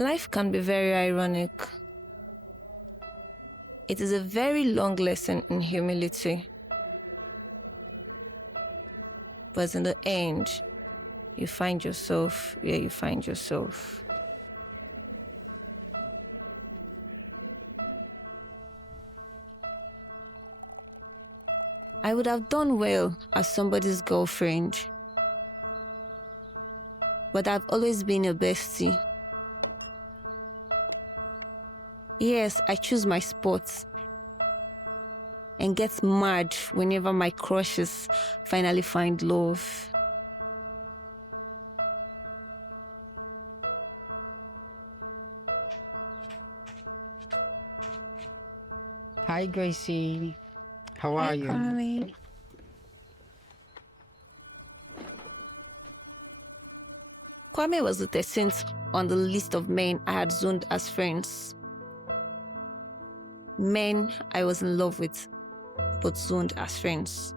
Life can be very ironic. It is a very long lesson in humility. But in the end, you find yourself where you find yourself. I would have done well as somebody's girlfriend, but I've always been a bestie. Yes, I choose my spots and get mad whenever my crushes finally find love. Hi, Gracie. How are you? Kwame. Kwame was the 13th on the list of men I had zoned as friends. Men I was in love with, but zoned as friends.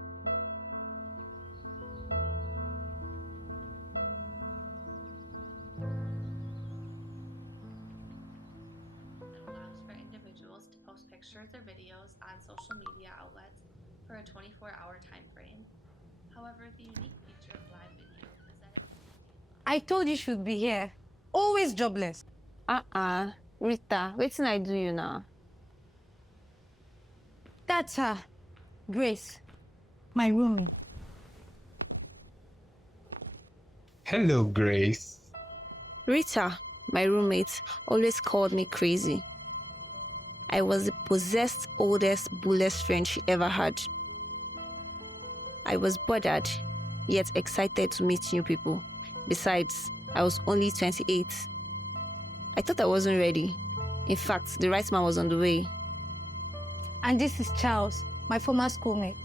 Allows for individuals to post pictures or videos on social media outlets for a 24-hour time frame. However, the unique feature of live video is that I told you should be here. Always jobless. Rita, wetin I do you now? That's her. Grace. My roomie. Hello, Grace. Rita, my roommate, always called me crazy. I was the possessed oldest, bullest friend she ever had. I was bothered, yet excited to meet new people. Besides, I was only 28. I thought I wasn't ready. In fact, the right man was on the way. And this is Charles, my former schoolmate.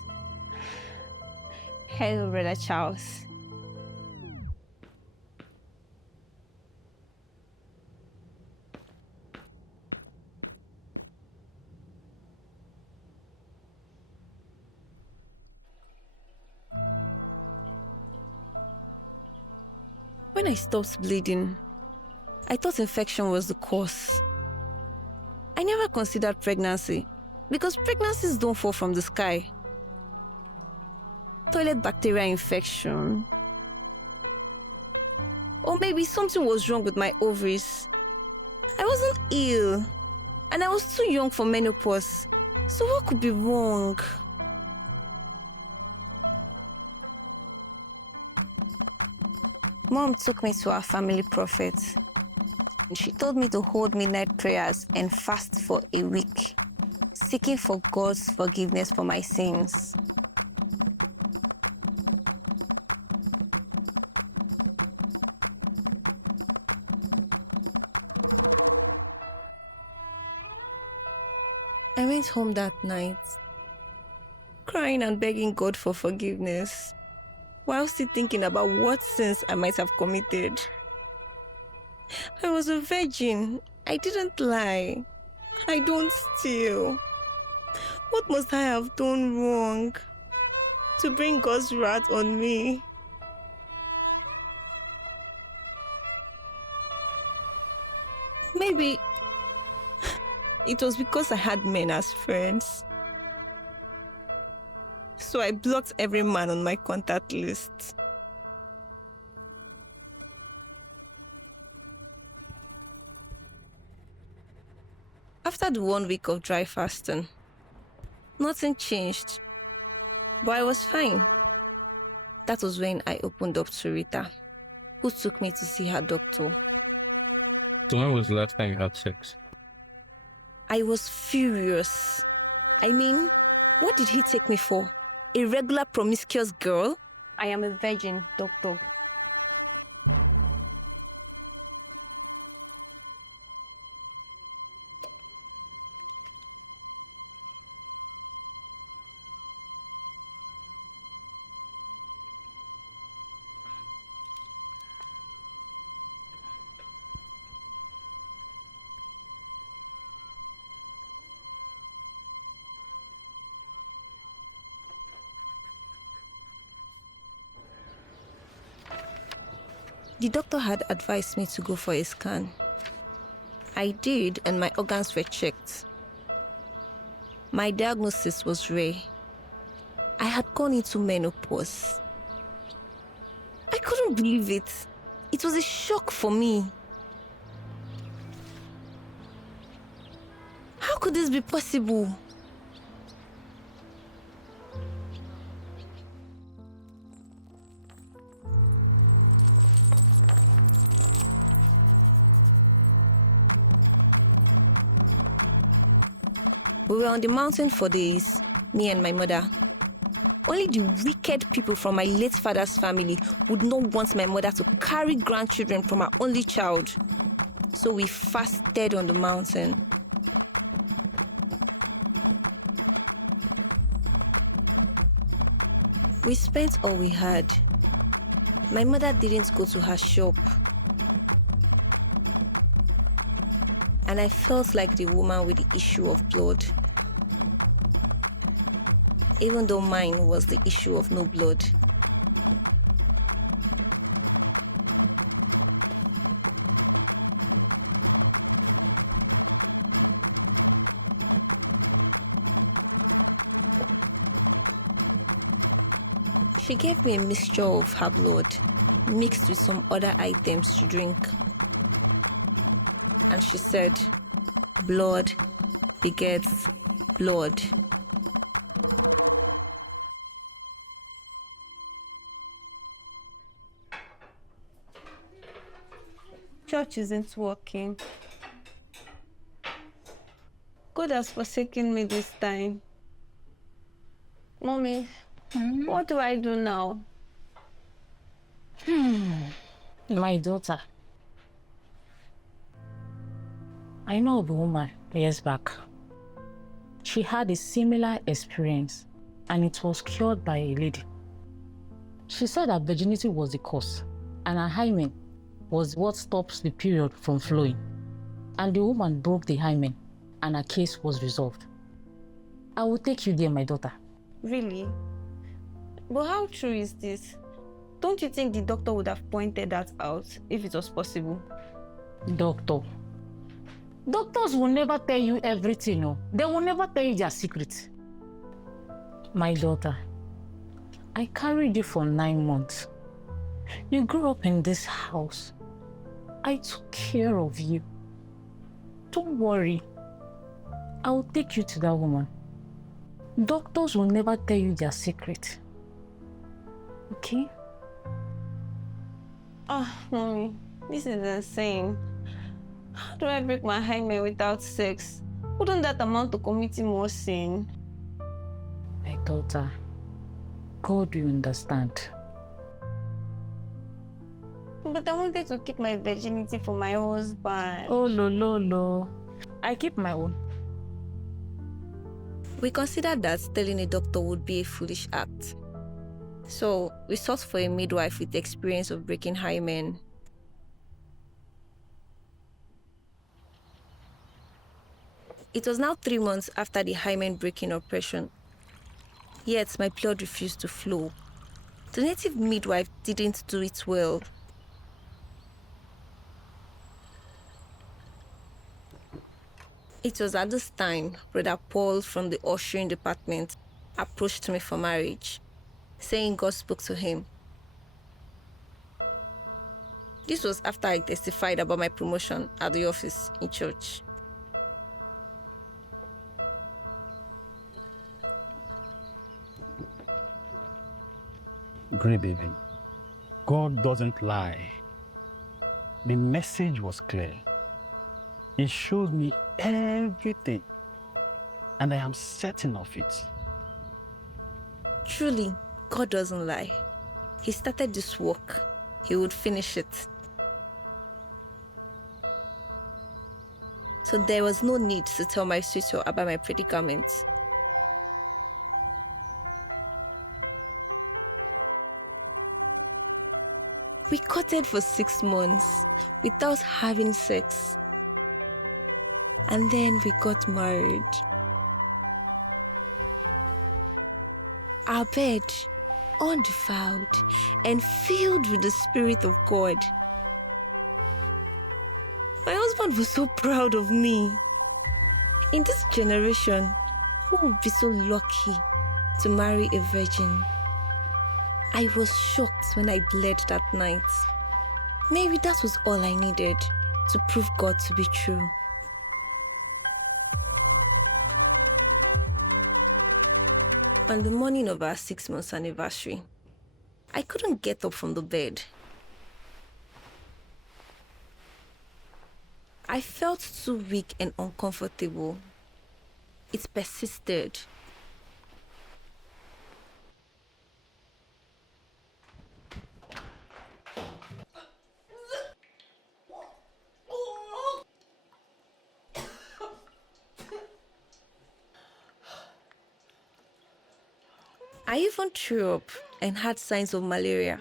Hello, brother Charles. When I stopped bleeding, I thought infection was the cause. I never considered pregnancy because pregnancies don't fall from the sky. Toilet bacteria infection. Or maybe something was wrong with my ovaries. I wasn't ill, and I was too young for menopause. So what could be wrong? Mom took me to our family prophet. She told me to hold midnight prayers and fast for a week, seeking for God's forgiveness for my sins. I went home that night, crying and begging God for forgiveness, while still thinking about what sins I might have committed. I was a virgin. I didn't lie. I don't steal. What must I have done wrong to bring God's wrath on me? Maybe it was because I had men as friends. So I blocked every man on my contact list. After the 1 week of dry fasting, nothing changed, but I was fine. That was when I opened up to Rita, who took me to see her doctor. So when was the last time you had sex? I was furious. I mean, what did he take me for? A regular promiscuous girl? I am a virgin, doctor. The doctor had advised me to go for a scan. I did, and my organs were checked. My diagnosis was rare. I had gone into menopause. I couldn't believe it. It was a shock for me. How could this be possible? We were on the mountain for days, me and my mother. Only the wicked people from my late father's family would not want my mother to carry grandchildren from her only child. So we fasted on the mountain. We spent all we had. My mother didn't go to her shop. And I felt like the woman with the issue of blood. Even though mine was the issue of no blood. She gave me a mixture of her blood, mixed with some other items to drink. And she said, blood begets blood. Church isn't working. God has forsaken me this time. Mommy, what do I do now? My daughter, I know of a woman years back. She had a similar experience and it was cured by a lady. She said that virginity was the cause and her hymen was what stops the period from flowing. And the woman broke the hymen and her case was resolved. I will take you there, my daughter. Really? But how true is this? Don't you think the doctor would have pointed that out if it was possible? Doctor. Doctors will never tell you everything, no. They will never tell you their secrets. My daughter, I carried you for 9 months. You grew up in this house. I took care of you. Don't worry. I will take you to that woman. Doctors will never tell you their secret. Okay? Oh, Mommy, this is insane. How do I break my hymen without sex? Wouldn't that amount to committing more sin? My daughter, God will understand. But I wanted to keep my virginity for my husband. Oh, no. I keep my own. We considered that telling a doctor would be a foolish act. So we sought for a midwife with the experience of breaking hymen. It was now 3 months after the hymen breaking operation. Yet my blood refused to flow. The native midwife didn't do it well. It was at this time Brother Paul from the ushering department approached me for marriage, saying God spoke to him. This was after I testified about my promotion at the office in church. Great baby, God doesn't lie. The message was clear. He showed me everything, and I am certain of it. Truly, God doesn't lie. He started this work. He would finish it. So there was no need to tell my suitor about my predicament. We courted for 6 months without having sex. And then we got married. Our bed, undefiled and filled with the Spirit of God. My husband was so proud of me. In this generation, who would be so lucky to marry a virgin? I was shocked when I bled that night. Maybe that was all I needed to prove God to be true. On the morning of our 6-month anniversary, I couldn't get up from the bed. I felt too weak and uncomfortable. It persisted. I even threw up and had signs of malaria.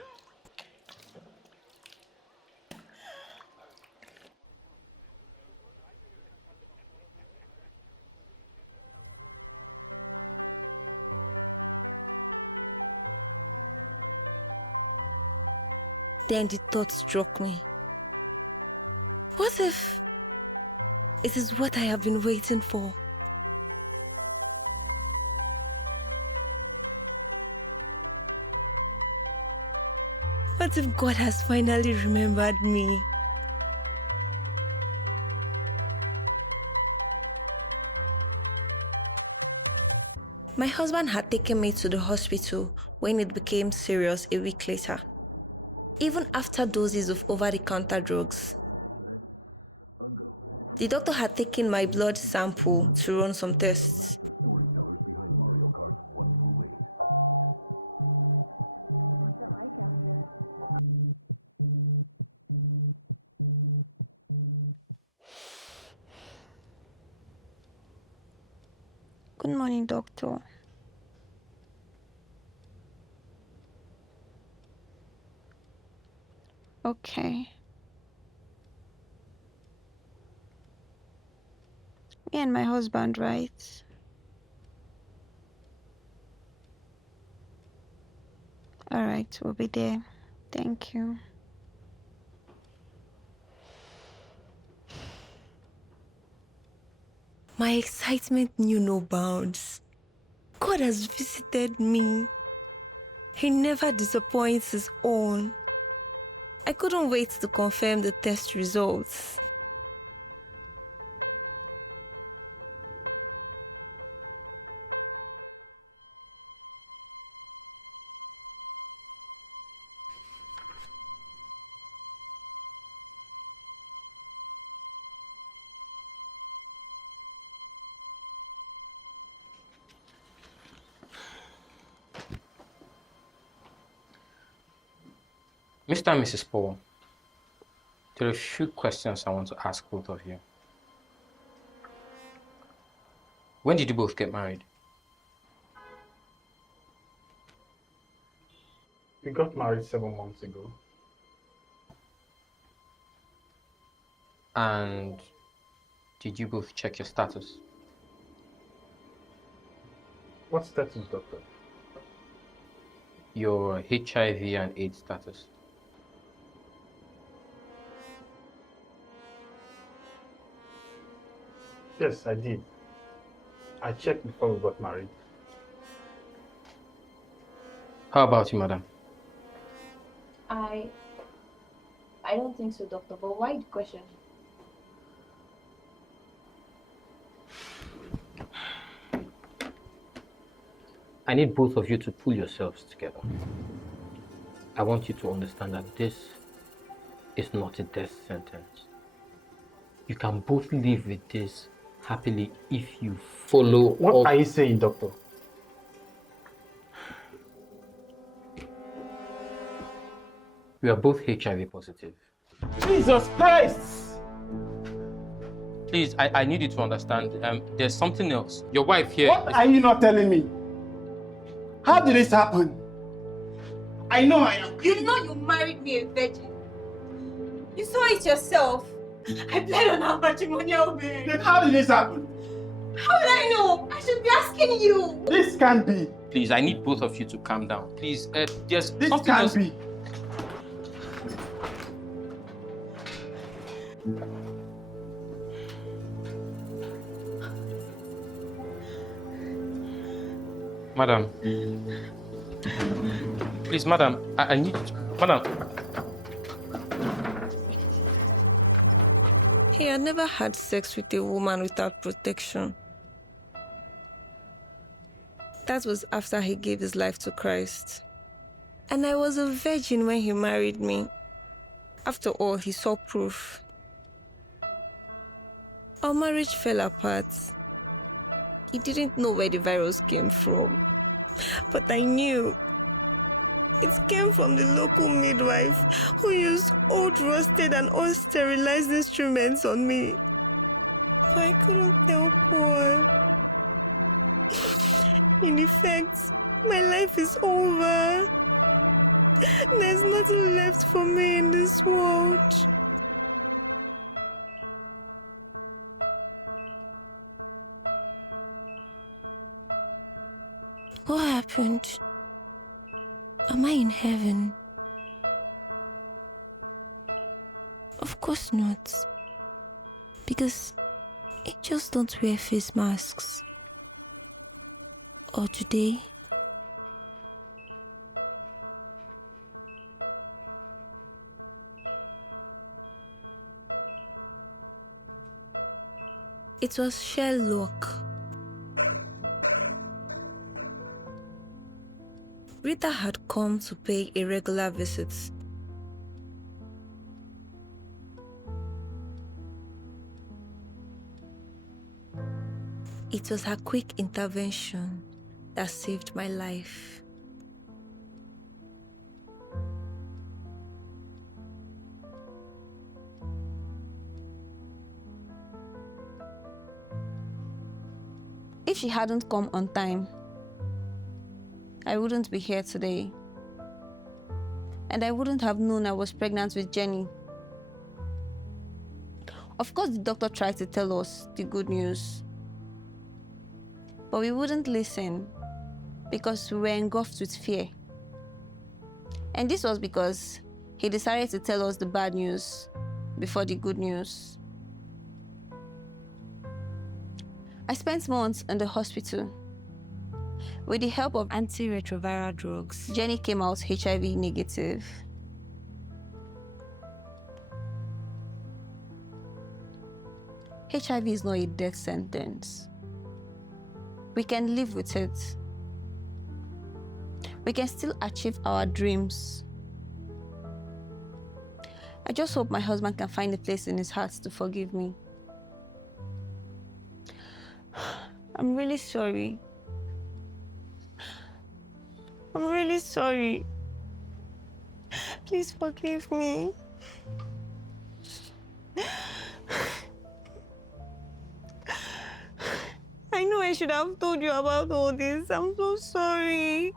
Then the thought struck me. What if it is what I have been waiting for? What if God has finally remembered me? My husband had taken me to the hospital when it became serious a week later, even after doses of over-the-counter drugs. The doctor had taken my blood sample to run some tests. Good morning, doctor. Okay. Me and my husband, right? All right, we'll be there. Thank you. My excitement knew no bounds. God has visited me. He never disappoints his own. I couldn't wait to confirm the test results. Mr. and Mrs. Paul, there are a few questions I want to ask both of you. When did you both get married? We got married 7 months ago. And did you both check your status? What status, doctor? Your HIV and AIDS status? Yes, I did. I checked before we got married. How about you, madam? I don't think so, doctor, but why the question? I need both of you to pull yourselves together. I want you to understand that this is not a death sentence. You can both live with this happily if you follow. What are you saying, doctor? We are both HIV positive. Jesus Christ! Please, I need you to understand. There's something else. Your wife here. What are you not telling me? How did this happen? I know I am. You know you married me a virgin. You saw it yourself. I bled on our matrimonial bed. Then how did this happen? How would I know? I should be asking you. This can't be. Please, I need both of you to calm down. Please, there's This something can't else. be. Madam. Please, madam, I need... Madam. He had never had sex with a woman without protection. That was after he gave his life to Christ. And I was a virgin when he married me. After all, he saw proof. Our marriage fell apart. He didn't know where the virus came from. But I knew. It came from the local midwife who used old, rusted and unsterilized instruments on me. So I couldn't tell Paul. In effect, my life is over. There's nothing left for me in this world. What happened? Am I in heaven? Of course not. Because angels don't wear face masks. Or today? It was Sherlock. Rita had come to pay a regular visit. It was her quick intervention that saved my life. If she hadn't come on time, I wouldn't be here today. And I wouldn't have known I was pregnant with Jenny. Of course, the doctor tried to tell us the good news. But we wouldn't listen because we were engulfed with fear. And this was because he decided to tell us the bad news before the good news. I spent months in the hospital. With the help of antiretroviral drugs, Jenny came out HIV negative. HIV is not a death sentence. We can live with it. We can still achieve our dreams. I just hope my husband can find a place in his heart to forgive me. I'm really sorry. I'm really sorry. Please forgive me. I know I should have told you about all this. I'm so sorry.